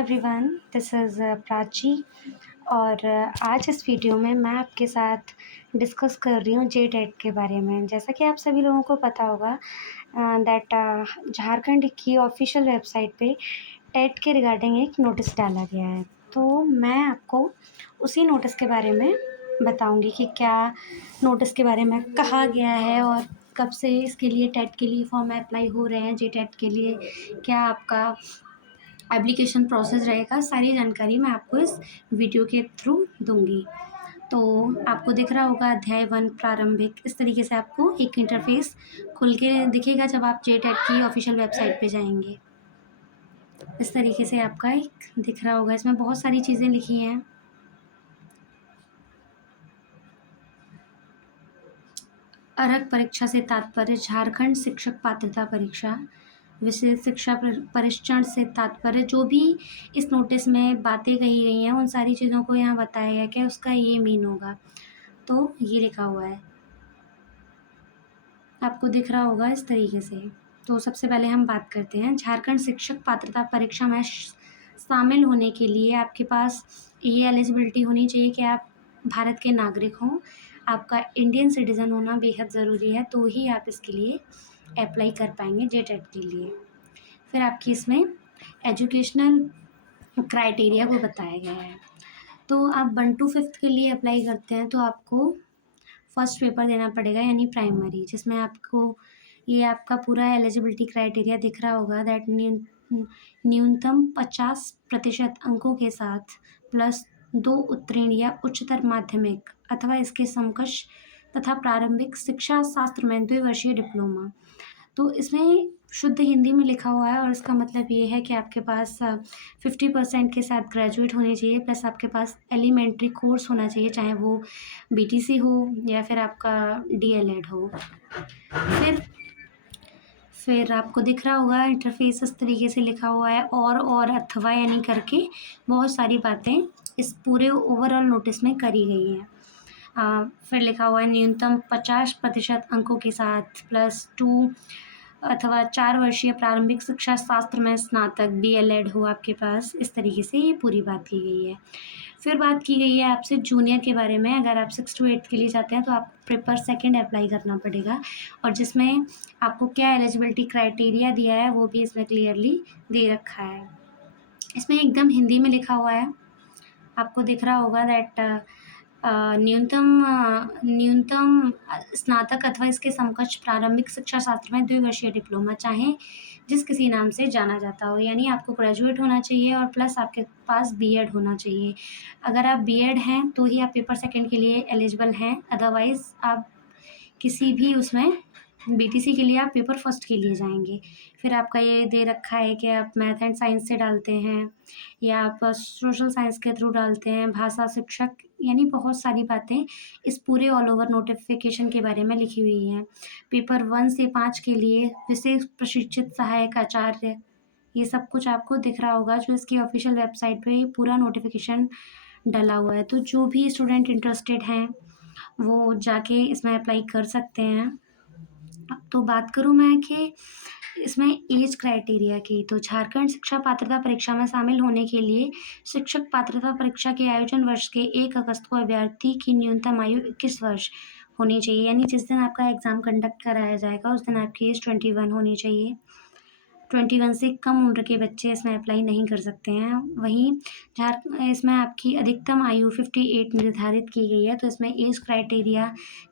Everyone, this is Prachi. और आज इस वीडियो में मैं आपके साथ डिस्कस कर रही हूँ जेटेट के बारे में। जैसा कि आप सभी लोगों को पता होगा दैट झारखंड की ऑफिशियल वेबसाइट पे टेट के रिगार्डिंग एक नोटिस डाला गया है। तो मैं आपको उसी नोटिस के बारे में बताऊंगी कि क्या नोटिस के बारे में कहा गया है और कब से इसके लिए टेट के लिए फॉर्म अप्लाई हो रहे हैं। जेटेट के लिए क्या आपका एप्लीकेशन प्रोसेस रहेगा, सारी जानकारी मैं आपको इस वीडियो के थ्रू दूंगी। तो आपको दिख रहा होगा अध्याय 1 प्रारंभिक, इस तरीके से आपको एक इंटरफेस खुल के दिखेगा जब आप जेटेट की ऑफिशियल वेबसाइट पे जाएंगे। इस तरीके से आपका एक दिख रहा होगा, इसमें बहुत सारी चीज़ें लिखी हैं। अर्हक परीक्षा से तात्पर्य झारखंड शिक्षक पात्रता परीक्षा, विशेष शिक्षा परीक्षण से तात्पर्य जो भी इस नोटिस में बातें कही गई हैं उन सारी चीज़ों को यहाँ बताया गया कि उसका ये मीन होगा। तो ये लिखा हुआ है, आपको दिख रहा होगा इस तरीके से। तो सबसे पहले हम बात करते हैं झारखंड शिक्षक पात्रता परीक्षा में शामिल होने के लिए आपके पास ये एलिजिबिलिटी होनी चाहिए कि आप भारत के नागरिक हों, आपका इंडियन सिटीज़न होना बेहद ज़रूरी है, तो ही आप इसके लिए अप्लाई कर पाएंगे जेटेट के लिए। फिर आपकी इसमें एजुकेशनल क्राइटेरिया को बताया गया है। तो आप 1 to 5th के लिए अप्लाई करते हैं तो आपको फर्स्ट पेपर देना पड़ेगा यानी प्राइमरी, जिसमें आपको ये आपका पूरा एलिजिबिलिटी क्राइटेरिया दिख रहा होगा दैट न्यूनतम 50% अंकों के साथ प्लस 2 उत्तीर्ण या उच्चतर माध्यमिक अथवा इसके समकक्ष तथा प्रारंभिक शिक्षा शास्त्र में 2 वर्षीय डिप्लोमा। तो इसमें शुद्ध हिंदी में लिखा हुआ है और इसका मतलब ये है कि आपके पास 50% के साथ ग्रेजुएट होनी चाहिए, प्लस आपके पास एलिमेंट्री कोर्स होना चाहिए, चाहे वो बीटीसी हो या फिर आपका डीएलएड हो। फिर आपको दिख रहा होगा इंटरफेस इस तरीके से लिखा हुआ है और अथवा यानी करके बहुत सारी बातें इस पूरे ओवरऑल नोटिस में करी गई हैं। फिर लिखा हुआ है न्यूनतम 50% अंकों के साथ प्लस 2 अथवा 4 वर्षीय प्रारंभिक शिक्षा शास्त्र में स्नातक डीएलएड हो आपके पास। इस तरीके से ये पूरी बात की गई है। फिर बात की गई है आपसे जूनियर के बारे में। अगर आप 6 to 8 के लिए जाते हैं तो आप पेपर सेकंड अप्लाई करना पड़ेगा, और जिसमें आपको क्या एलिजिबिलिटी क्राइटेरिया दिया है वो भी इसमें क्लियरली दे रखा है। इसमें एकदम हिंदी में लिखा हुआ है, आपको दिख रहा होगा दैट न्यूनतम स्नातक अथवा इसके समकक्ष प्रारंभिक शिक्षा शास्त्र में 2 वर्षीय डिप्लोमा, चाहे जिस किसी नाम से जाना जाता हो, यानी आपको ग्रेजुएट होना चाहिए और प्लस आपके पास बीएड होना चाहिए। अगर आप बीएड हैं तो ही आप पेपर सेकंड के लिए एलिजिबल हैं, अदरवाइज़ आप किसी भी उसमें बीटीसी के लिए आप पेपर फर्स्ट के लिए जाएंगे। फिर आपका ये दे रखा है कि आप मैथ एंड साइंस से डालते हैं या आप सोशल साइंस के थ्रू डालते हैं, भाषा शिक्षक, यानी बहुत सारी बातें इस पूरे ऑल ओवर नोटिफिकेशन के बारे में लिखी हुई हैं। पेपर 1 से 5 के लिए विशेष प्रशिक्षित सहायक आचार्य, ये सब कुछ आपको दिख रहा होगा जो इसकी ऑफिशियल वेबसाइट पे पूरा नोटिफिकेशन डला हुआ है। तो जो भी स्टूडेंट इंटरेस्टेड हैं वो जाके इसमें अप्लाई कर सकते हैं। तो बात करूँ मैं कि इसमें एज क्राइटेरिया की, तो झारखंड शिक्षा पात्रता परीक्षा में शामिल होने के लिए शिक्षक पात्रता परीक्षा के आयोजन वर्ष के 1 अगस्त को अभ्यर्थी की न्यूनतम आयु 21 वर्ष होनी चाहिए, यानी जिस दिन आपका एग्ज़ाम कंडक्ट कराया जाएगा उस दिन आपकी एज 21 होनी चाहिए। 21 से कम उम्र के बच्चे इसमें अप्लाई नहीं कर सकते हैं। वहीं इसमें आपकी अधिकतम आयु 58 निर्धारित की गई है, तो इसमें एज क्राइटेरिया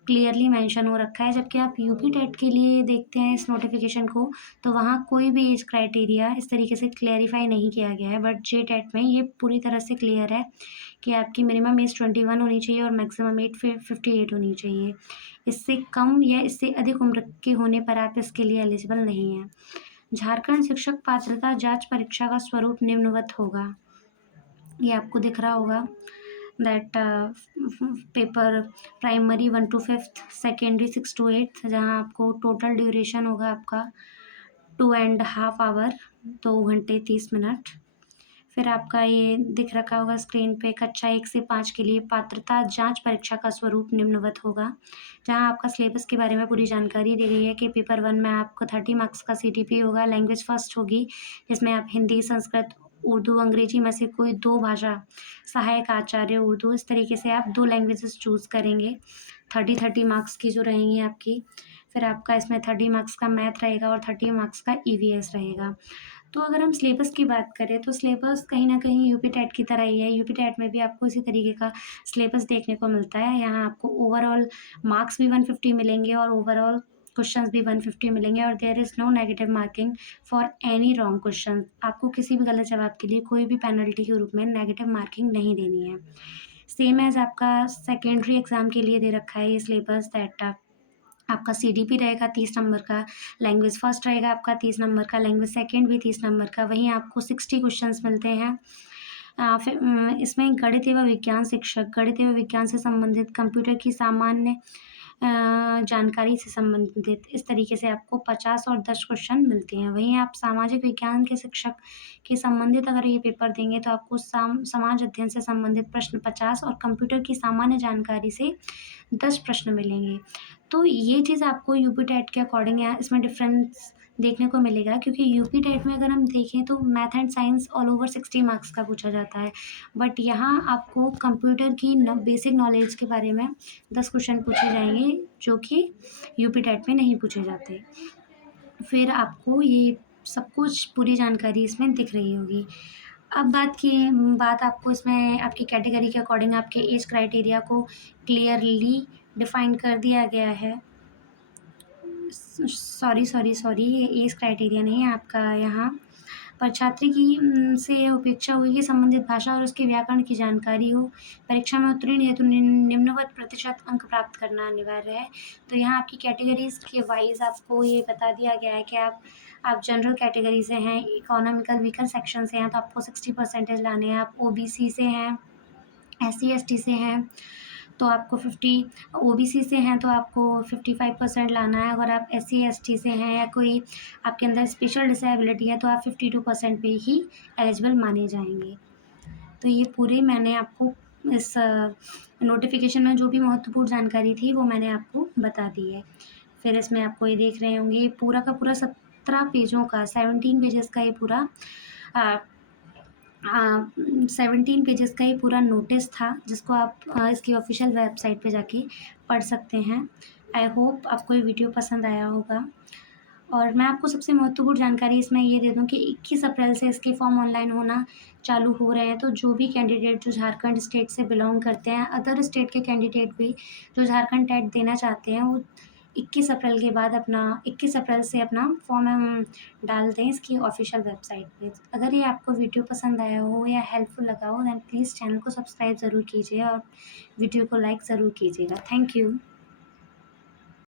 क्लियरली मेंशन हो रखा है। जबकि आप यूपी टेट के लिए देखते हैं इस नोटिफिकेशन को तो वहाँ कोई भी एज क्राइटेरिया इस तरीके से क्लेरिफाई नहीं किया गया है, बट जे टेट में ये पूरी तरह से क्लियर है कि आपकी मिनिमम एज 21 होनी चाहिए और मैक्सिमम एज 58 होनी चाहिए। इससे कम या इससे अधिक उम्र के होने पर आप इसके लिए एलिजिबल नहीं हैं। झारखंड शिक्षक पात्रता जांच परीक्षा का स्वरूप निम्नवत होगा, ये आपको दिख रहा होगा that paper primary 1 to 5th, secondary 6 to 8th, जहां आपको टोटल ड्यूरेशन होगा आपका 2.5 आवर, 2 घंटे 30 मिनट। फिर आपका ये दिख रखा होगा स्क्रीन पे कक्षा 1 से 5 के लिए पात्रता जांच परीक्षा का स्वरूप निम्नवत होगा, जहां आपका सिलेबस के बारे में पूरी जानकारी दी गई है कि पेपर 1 में आपको 30 मार्क्स का सीटीपी होगा, लैंग्वेज फर्स्ट होगी जिसमें आप हिंदी, संस्कृत उर्दू, अंग्रेजी में से कोई 2 भाषा, सहायक आचार्य उर्दू, इस तरीके से आप 2 लैंग्वेजेस चूज़ करेंगे। 30-30 मार्क्स की जो रहेंगी आपकी। फिर आपका इसमें 30 मार्क्स का मैथ रहेगा और 30 मार्क्स का ईवीएस रहेगा। तो अगर हम सिलेबस की बात करें तो सिलेबस कहीं न कहीं यूपी टेट की तरह ही है। यूपी टेट में भी आपको इसी तरीके का सिलेबस देखने को मिलता है। यहाँ आपको ओवरऑल मार्क्स भी 150 मिलेंगे और ओवरऑल क्वेश्चंस भी 150 मिलेंगे और there is no negative marking for any wrong question. आपको किसी भी गलत जवाब के लिए कोई भी पेनल्टी के रूप में नेगेटिव मार्किंग नहीं देनी है। सेम एज़ आपका सेकेंडरी एग्ज़ाम के लिए दे रखा है ये सिलेबस दैट आपका सीडीपी रहेगा 30 नंबर का, लैंग्वेज फर्स्ट रहेगा आपका 30 नंबर का, लैंग्वेज सेकंड भी 30 नंबर का, वहीं आपको 60 क्वेश्चंस मिलते हैं। फिर इसमें गणित एवं विज्ञान शिक्षक, गणित एवं विज्ञान से संबंधित, कंप्यूटर की सामान्य जानकारी से संबंधित, इस तरीके से आपको 50 और 10 क्वेश्चन मिलते हैं। वहीं आप सामाजिक विज्ञान के शिक्षक के संबंधित अगर ये पेपर देंगे तो आपको समाज अध्ययन से संबंधित प्रश्न 50 और कंप्यूटर की सामान्य जानकारी से 10 प्रश्न मिलेंगे। तो ये चीज़ आपको यूपी टेट के अकॉर्डिंग यहाँ इसमें डिफ़रेंस देखने को मिलेगा, क्योंकि यूपी टेट में अगर हम देखें तो math and science all over 60 marks का पूछा जाता है। बट यहाँ आपको कंप्यूटर की बेसिक नॉलेज के बारे में 10 क्वेश्चन पूछे जाएंगे, जो कि यूपी टेट में नहीं पूछे जाते। फिर आपको ये सब कुछ पूरी जानकारी इसमें दिख रही होगी। अब बात आपको इसमें आपकी कैटेगरी के अकॉर्डिंग आपके एज क्राइटेरिया को क्लियरली डिफाइन कर दिया गया है। सॉरी, ये एज क्राइटेरिया नहीं है आपका यहाँ पर। छात्र की से अपेक्षा हुई कि संबंधित भाषा और उसके व्याकरण की जानकारी हो। परीक्षा में उत्तीर्ण हेतु निम्नवत प्रतिशत अंक प्राप्त करना अनिवार्य है। तो यहाँ आपकी कैटेगरीज के वाइज आपको ये बता दिया गया है कि आप जनरल कैटेगरी से हैं, इकोनॉमिकल वीकर सेक्शन से हैं तो आपको 60% लाने हैं। आप ओबीसी से हैं, SC ST से हैं तो आपको 50, ओबीसी से हैं तो आपको 55% लाना है। अगर आप SC ST से हैं या कोई आपके अंदर स्पेशल डिसेबिलिटी है तो आप 52% पे ही एलिजिबल माने जाएंगे। तो ये पूरी मैंने आपको इस नोटिफिकेशन में जो भी महत्वपूर्ण जानकारी थी वो मैंने आपको बता दी है। फिर इसमें आपको ये देख रहे होंगे ये पूरा का पूरा 17 पेजों का 17 पेजेस का ये पूरा 17 पेजेस का ये पूरा नोटिस था, जिसको आप इसकी ऑफिशियल वेबसाइट पे जाके पढ़ सकते हैं। आई होप आपको ये वीडियो पसंद आया होगा। और मैं आपको सबसे महत्वपूर्ण जानकारी इसमें ये दे दूँ कि 21 अप्रैल से इसके फॉर्म ऑनलाइन होना चालू हो रहे हैं। तो जो भी कैंडिडेट जो झारखंड स्टेट से बिलोंग करते हैं, अदर स्टेट के कैंडिडेट भी जो झारखंड टेट देना चाहते हैं, वो 21 अप्रैल से अपना फॉर्म हम डाल दें इसकी ऑफिशियल वेबसाइट पे। अगर ये आपको वीडियो पसंद आया हो या हेल्पफुल लगा हो, देन प्लीज़ चैनल को सब्सक्राइब ज़रूर कीजिए और वीडियो को लाइक ज़रूर कीजिएगा। Thank you.